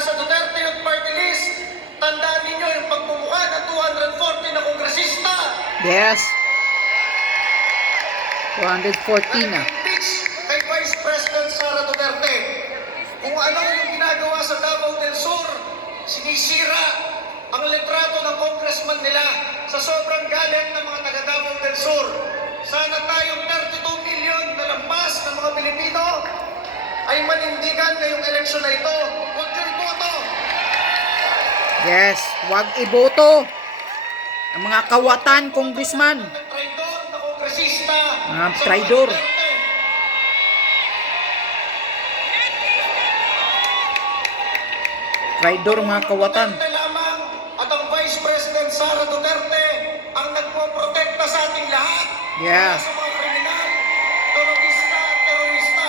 nasa Duterte Youth Party List, tandaan ninyo yung pagmumukha ng 240 na kongresista. Yes. 214 na. Nag-impeach kay Vice President Sara Duterte. Kung ano yung ginagawa sa Davao del Sur, sinisira ang litrato ng congressman nila sa sobrang galit ng mga taga Davao del Sur. Sana tayong 32 million na lampas ng mga Pilipino ay manindigan ngayong eleksyon na ito. Huwag niyo iboto! Yes, wag iboto. Ang mga kawatan, congressman. Traidor na kongresista. Mga traidor. Traidor mga kawatan. Duterte lamang at ang Vice President Sara Duterte ang nagpoprotekta sa ating lahat. Yeah. Sa mga kriminal, terorista at terorista.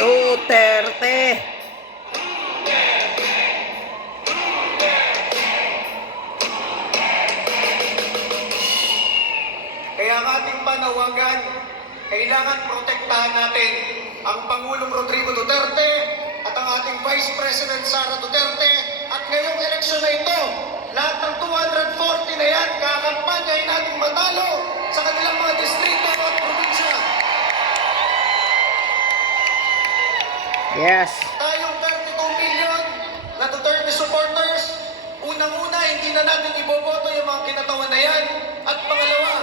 Duterte. Kaya ang ating panawagan, kailangan protektahan natin ang Pangulong Rodrigo Duterte at ang ating Vice President Sara Duterte. At ngayong eleksyon na ito, lahat ng 240 na yan, kakampanyahin natin matalo sa kanilang mga distrito at probinsya. Yes. Tayong 32 million na Duterte supporters, unang-una, hindi na natin iboboto yung mga kinatawan na yan. At pangalawa,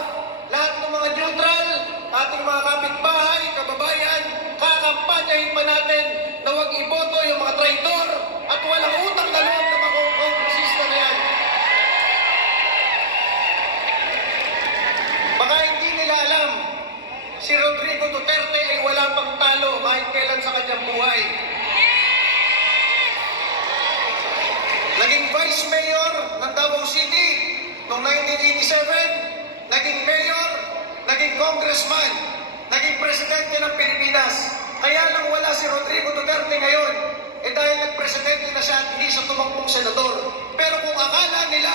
lahat ng mga neutral, ating mga kapitbahay, kababayan, kakampanyahin pa natin na huwag iboto yung mga traidor at walang utang na loob na mga kongresista na yan. Baka hindi nila alam, si Rodrigo Duterte ay wala pang talo kahit kailan sa kanyang buhay. Naging Vice Mayor ng Davao City noong 1987, naging Mayor, naging Congressman, naging Presidente ng Pilipinas. Kaya lang wala si Rodrigo Duterte ngayon, dahil nag-presidente na siya at hindi siya tumakbong senador. Pero kung akala nila,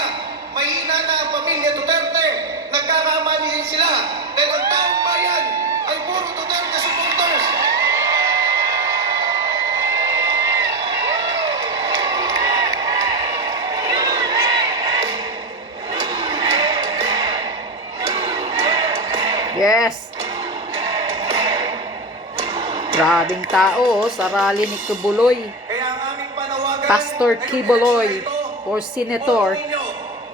mahina na ang pamilya Duterte, nagkakamali din sila. Dahil ang taong bayan ay puro Duterte supporters. Yes. Grabing tao sa rally ni Kibuloy. Kaya ang aming panawagan, Pastor Kibuloy for Senator.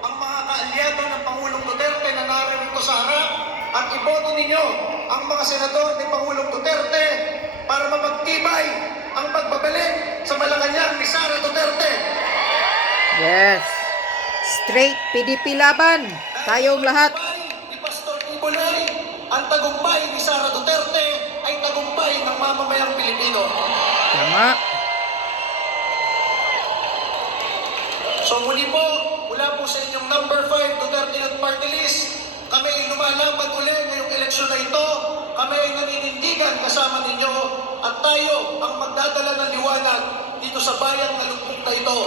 Ang mga kaalyado ng Pangulong Duterte na narito sa harap at iboto ninyo ang mga senador ni Pangulong Duterte para mapagtibay ang pagbabalik sa Malacanang ni Sara Duterte. Yes. Straight PDP laban. Tayong lahat. Ni Pastor Kibuloy, ang tagumpay ni Sara Duterte ay tagumpay ng mamamayang Pilipino. Tama. So muli po, mula po sa inyong number 5 Duterte Youth Party List, kami ay lumalaban ulit ngayong eleksyon na ito. Kami ay naninindigan kasama ninyo at tayo ang magdadala ng liwanag dito sa bayang malugmok na ito.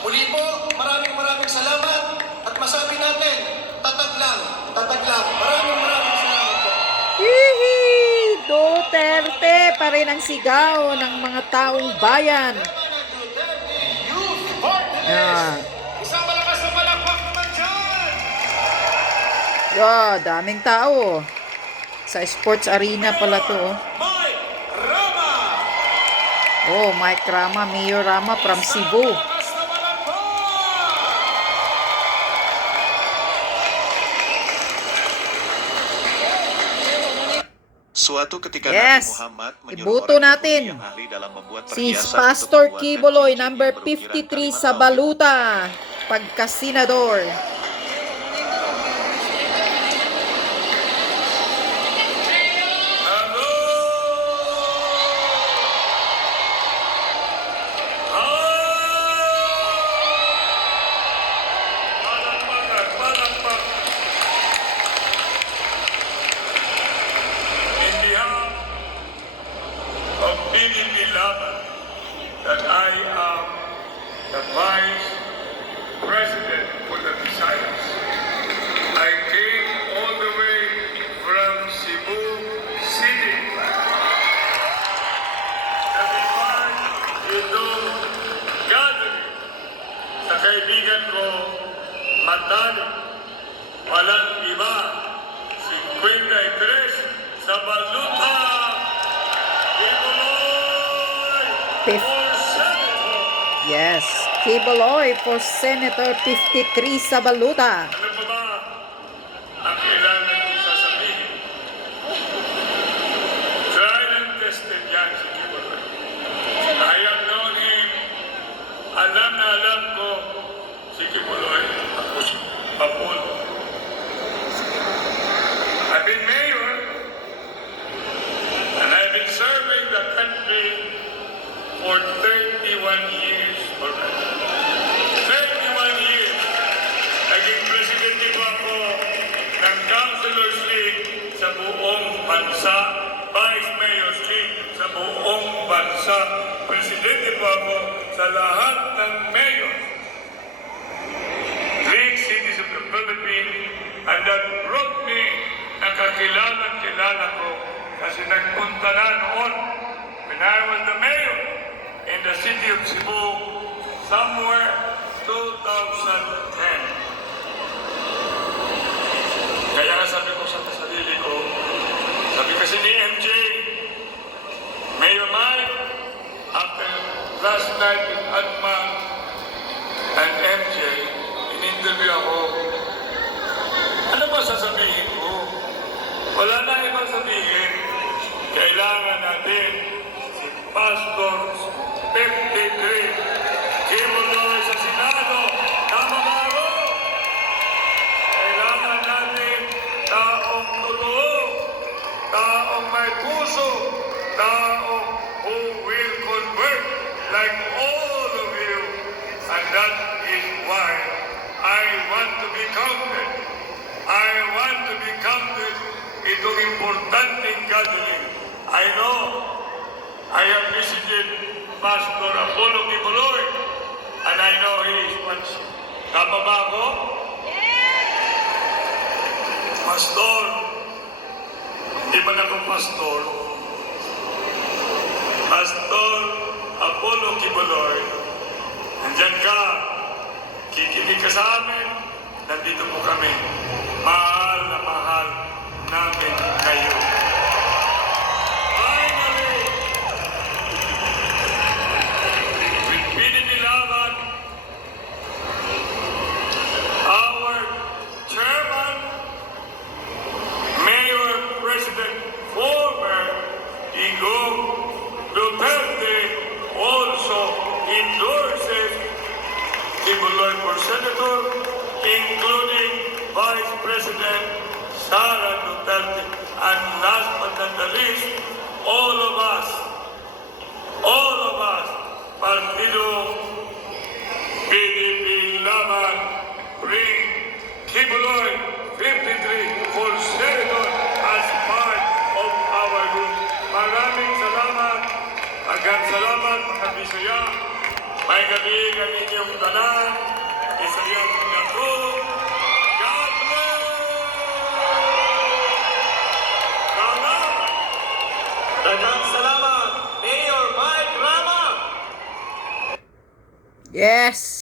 Muli po, maraming salamat at masabi natin, tatag lang, tatag lang. Maraming salamat po. Hihi! Duterte pa rin ang sigaw ng mga taong bayan. Youth Party List! Yeah. Isang malakas na palakpak naman dyan! Yeah, daming tao. Sa sports arena pala to. Mike Rama! Oh, Mike Rama, Mayor Rama from Cebu. Suatu ketika Yes. Nabi Muhammad menyuruh Iboto orang natin. Yahudi yang ahli dalam membuat Si perhiasan Pastor untuk membuat Kibuloy, cincin number yang berukiran 53 kalimat sa tauhid. Baluta. Pagka-senador. That I am the Vice President for the Visayas samantaling walang iba, 53 sa baluta, Kibuloy Fif- for Senator. Yes, Kibuloy for Senator 53 sa baluta. Ano pa ba ang kailangan kong sasabihin? Tried and tested yan si Kibuloy. I have known him. Alam na alam ko si Kibuloy. Ako si Apollo. I've been mayor and I've been serving the country for 31 years already. 31 years. Naging presidente pa ako ng Councilors League sa buong bansa, Vice Mayor's League sa buong bansa. Presidente pa ako sa lahat ng mayor. Great cities of the Philippines, and that brought me, nakakilala ko kasi nagpunta na noon when I was the mayor in the city of Cebu somewhere 2010. Kaya nga sabi ko sa sarili ko, sabi kasi ni MJ, Mayor Mike, after last night with Adma and MJ, in-interview ako, ano ba sasabihin ko? Wala na ibang sabihin. Kailangan natin si Pastor 53 Kibuloy sa Senado. Tama ba ako? Kailangan natin taong totoo, taong may puso, taong who will convert like all of you. And that is why I want to be counted. I want to be counted itong importanteng gathering. I know I have visited Pastor Apollo Kibuloy and I know he is watching. Tama ba ako? Pastor, hindi man ako pastor. Pastor Apollo Kibuloy, nandyan ka, kikinig ka sa amin, nandito po kami. Mahal na mahal namin kayo. Finally, with PDP Laban, our chairman, Mayor, President, former Digong Duterte also endorses Kibuloy for Senator, including Vice President Sara Duterte. And last but not the least, all of us, Partido PDP Laban, bring Kibuloy 53 for Senator as part of our group. Maraming salamat. Agad salamat mga Bisaya. May gabi ang inyong tanan. Isaya ako. God bless! Salamat! Daghang salamat, Mayor Mike Rama! Yes.